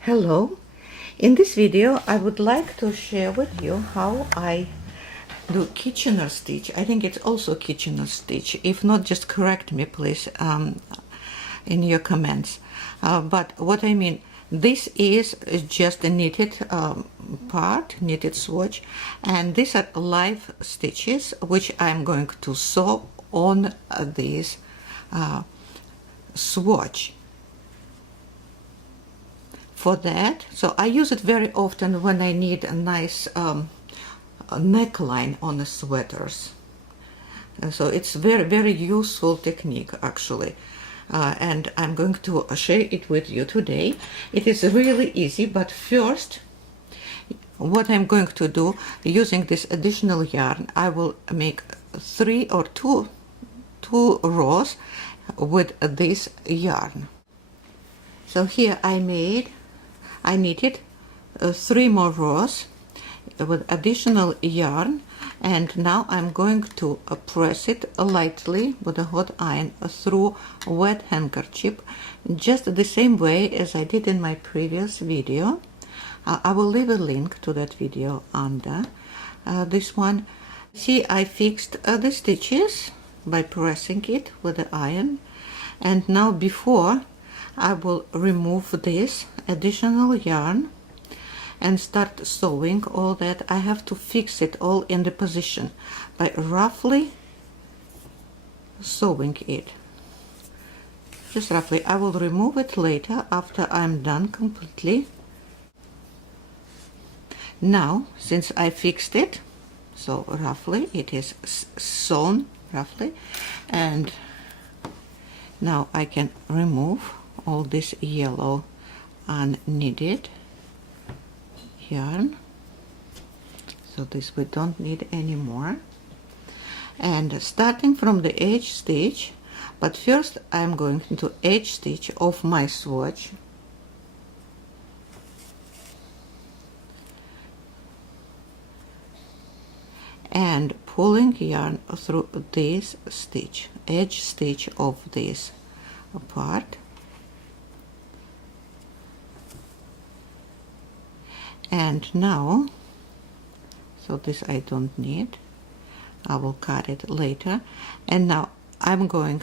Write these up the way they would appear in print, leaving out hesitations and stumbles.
Hello. In this video I would like to share with you how I do Kitchener stitch. I think it's also Kitchener stitch. If not, just correct me please in your comments. But what I mean, this is just a knitted part, knitted swatch, and these are live stitches which I'm going to sew on this swatch. For that, so I use it very often when I need a nice neckline on the sweaters. So it's very useful technique actually, and I'm going to share it with you today. It is really easy, but first what I'm going to do, using this additional yarn, I will make two rows with this yarn. So here I knitted 3 more rows with additional yarn, and now I'm going to press it lightly with a hot iron through a wet handkerchief, just the same way as I did in my previous video. I will leave a link to that video under this one. See, I fixed the stitches by pressing it with the iron, and now before I will remove this additional yarn and start sewing all that, I have to fix it all in the position by roughly sewing it. Just roughly. I will remove it later after I'm done completely. Now, since I fixed it, so roughly it is sewn roughly, and now I can remove all this yellow unknitted yarn. So this we don't need anymore. And starting from the edge stitch, but first I'm going to edge stitch of my swatch. And pulling yarn through this stitch, edge stitch of this part. And now, so this I don't need, I will cut it later. And now I'm going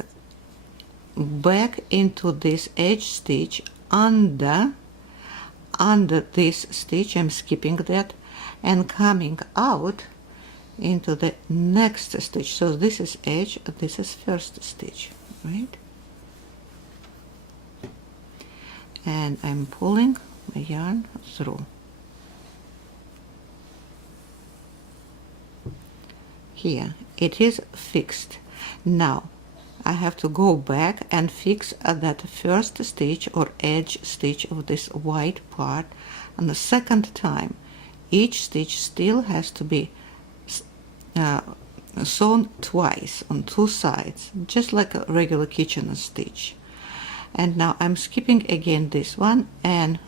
back into this edge stitch under this stitch, I'm skipping that, and coming out into the next stitch. So this is edge, this is first stitch, right? And I'm pulling my yarn through. Here it is fixed. Now I have to go back and fix that first stitch or edge stitch of this white part, and the second time each stitch still has to be sewn twice on two sides, just like a regular Kitchener stitch. And now I'm skipping again this one and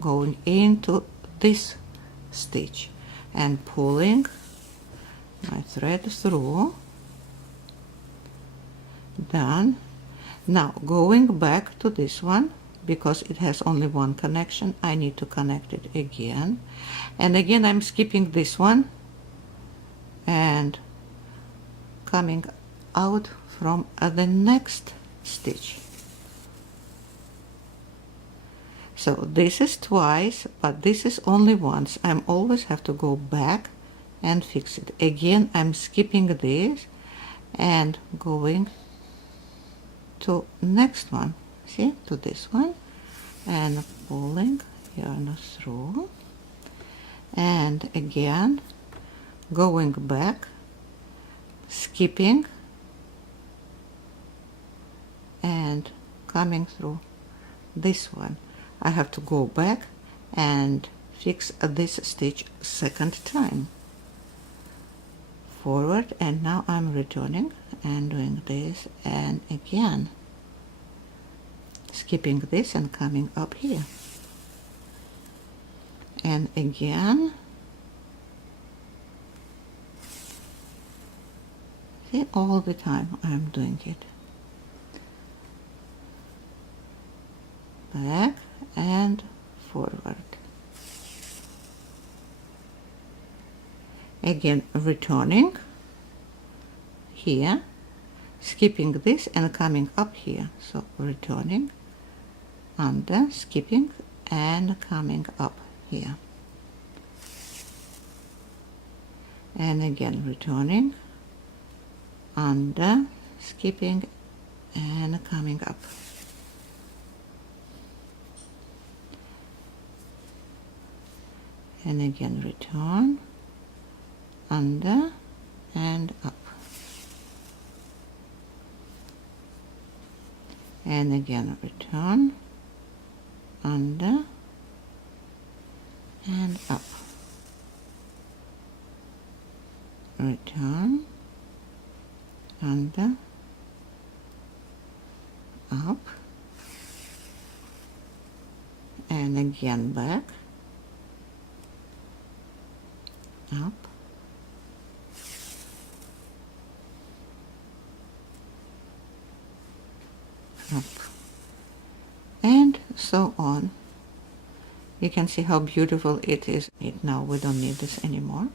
going into this stitch and pulling my thread through. Done. Now going back to this one, because it has only one connection, I need to connect it again, and again I'm skipping this one and coming out from the next stitch. So this is twice, but this is only once. I'm always have to go back and fix it again. I'm skipping this and going to next one, see, to this one, and pulling yarn through, and again going back, skipping and coming through this one. I have to go back and fix this stitch second time. Forward, and now I'm returning and doing this, and again skipping this and coming up here, and again, see, all the time I'm doing it. Back and forward. Again, returning here, skipping this and coming up here. So returning, under, skipping and coming up here. And again, returning, under, skipping and coming up. And again, return, under and up. And again, return, under and up. Return, under, up, and again back, up, up, and so on. You can see how beautiful it is. Now we don't need this anymore.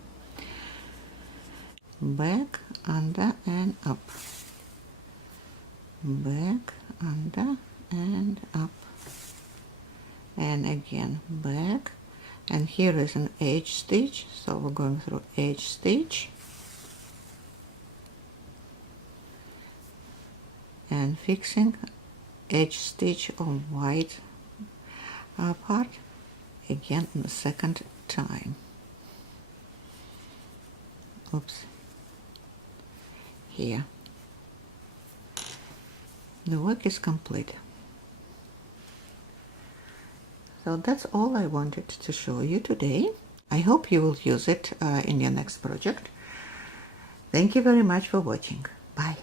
Back, under and up, back, under and up, and again back, and here is an edge stitch, so we're going through edge stitch and fixing edge stitch on white part again the second time. Oops. Here. The work is complete. So that's all I wanted to show you today. I hope you will use it in your next project. Thank you very much for watching. Bye.